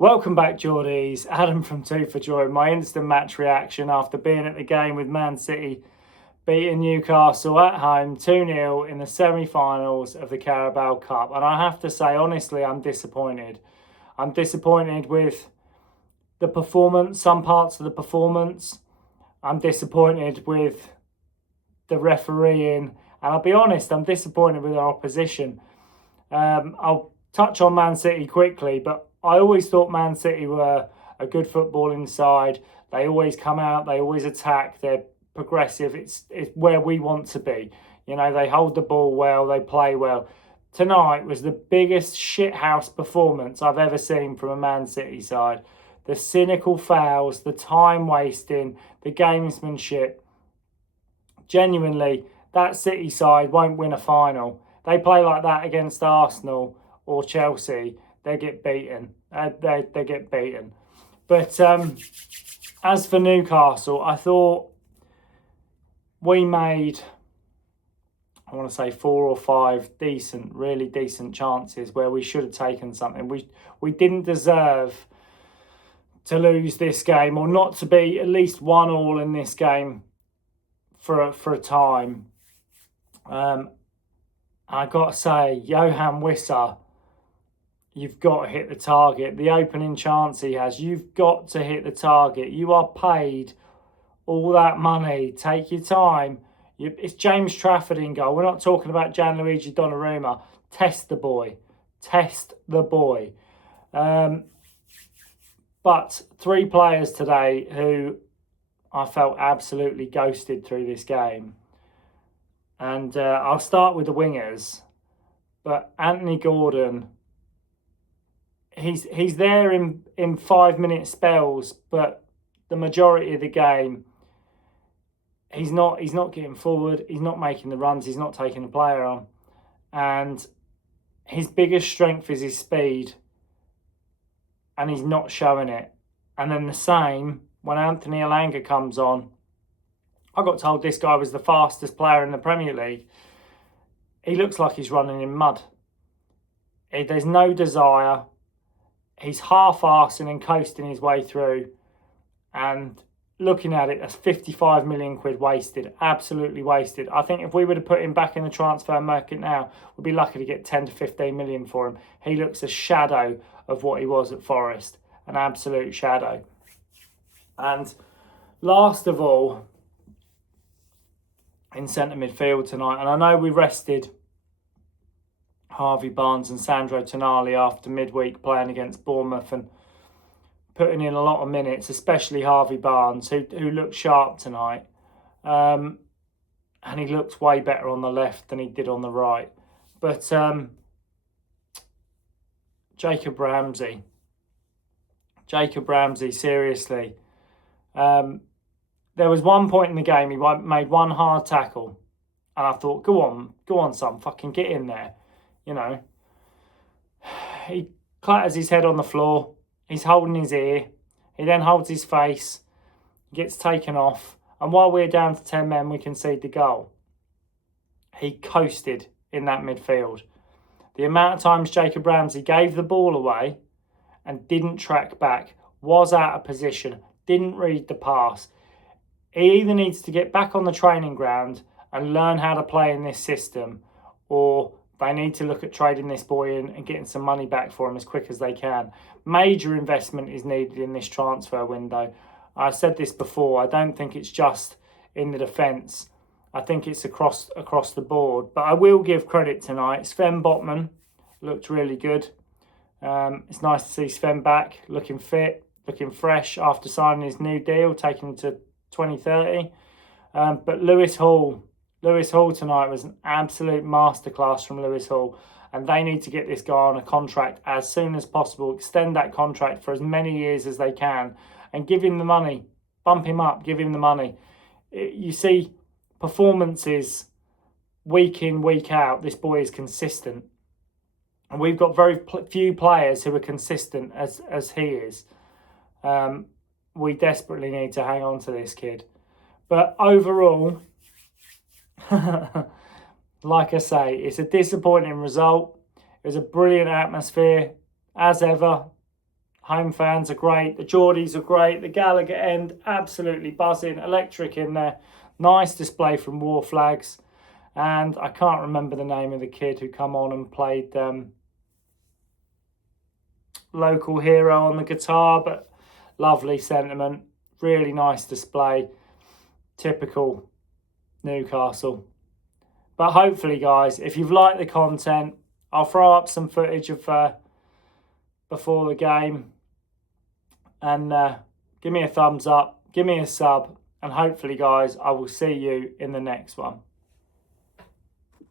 Welcome back, Geordies. Adam from Two for Joy. My instant match reaction after being at the game with Man City beating Newcastle at home 2-0 in the semi-finals of the Carabao Cup. And I have to say, honestly, I'm disappointed. I'm disappointed with the performance, some parts of the performance. I'm disappointed with the refereeing. And I'll be honest, I'm disappointed with our opposition. I'll touch on Man City quickly, but I always thought Man City were a good footballing side. They always come out, they always attack, they're progressive. It's where we want to be. You know, they hold the ball well, they play well. Tonight was the biggest shithouse performance I've ever seen from a Man City side. The cynical fouls, the time wasting, the gamesmanship. Genuinely, that City side won't win a final. They play like that against Arsenal or Chelsea, they get beaten. They get beaten. But as for Newcastle, I thought we made, I want to say 4 or 5 really decent chances where we should have taken something. We didn't deserve to lose this game, or not to be at least 1-1 in this game for a time. I got to say, Johan Wissa, you've got to hit the target. The opening chance he has, you've got to hit the target. You are paid all that money. Take your time. It's James Trafford in goal. We're not talking about Gianluigi Donnarumma. Test the boy. Test the boy. But 3 players today who I felt absolutely ghosted through this game. And I'll start with the wingers. But Anthony Gordon, he's there in 5-minute spells, but the majority of the game, he's not getting forward, he's not making the runs, he's not taking the player on. And his biggest strength is his speed, and he's not showing it. And then the same when Anthony Elanga comes on. I got told this guy was the fastest player in the Premier League. He looks like he's running in mud. There's no desire. He's half-arsing and coasting his way through. And looking at it, that's 55 million quid wasted. Absolutely wasted. I think if we would have put him back in the transfer market now, we'd be lucky to get 10 to 15 million for him. He looks a shadow of what he was at Forest. An absolute shadow. And last of all, in centre midfield tonight, and I know we rested Harvey Barnes and Sandro Tonali after midweek playing against Bournemouth and putting in a lot of minutes, especially Harvey Barnes, who looked sharp tonight. And he looked way better on the left than he did on the right. But Jacob Ramsey, seriously. There was one point in the game he made one hard tackle, and I thought, go on, son, fucking get in there. You know, he clatters his head on the floor. He's holding his ear. He then holds his face, gets taken off, and while we're down to 10 men, we concede the goal. He coasted in that midfield. The amount of times Jacob Ramsey gave the ball away and didn't track back, was out of position, didn't read the pass. He either needs to get back on the training ground and learn how to play in this system, or they need to look at trading this boy in and getting some money back for him as quick as they can. Major investment is needed in this transfer window. I said this before, I don't think it's just in the defence. I think it's across the board. But I will give credit tonight. Sven Botman looked really good. It's nice to see Sven back, looking fit, looking fresh after signing his new deal, taking him to 2030. But Lewis Hall tonight was an absolute masterclass from Lewis Hall, and they need to get this guy on a contract as soon as possible, extend that contract for as many years as they can, and give him the money, bump him up, give him the money. You see performances week in, week out, this boy is consistent, and we've got very few players who are consistent as he is. We desperately need to hang on to this kid. But overall, like I say, it's a disappointing result. It was a brilliant atmosphere, as ever. Home fans are great. The Geordies are great. The Gallagher end, absolutely buzzing. Electric in there. Nice display from War Flags. And I can't remember the name of the kid who come on and played Local Hero on the guitar, but lovely sentiment. Really nice display. Typical Newcastle. But hopefully, guys, if you've liked the content, I'll throw up some footage of before the game. And give me a thumbs up, give me a sub, and hopefully, guys, I will see you in the next one.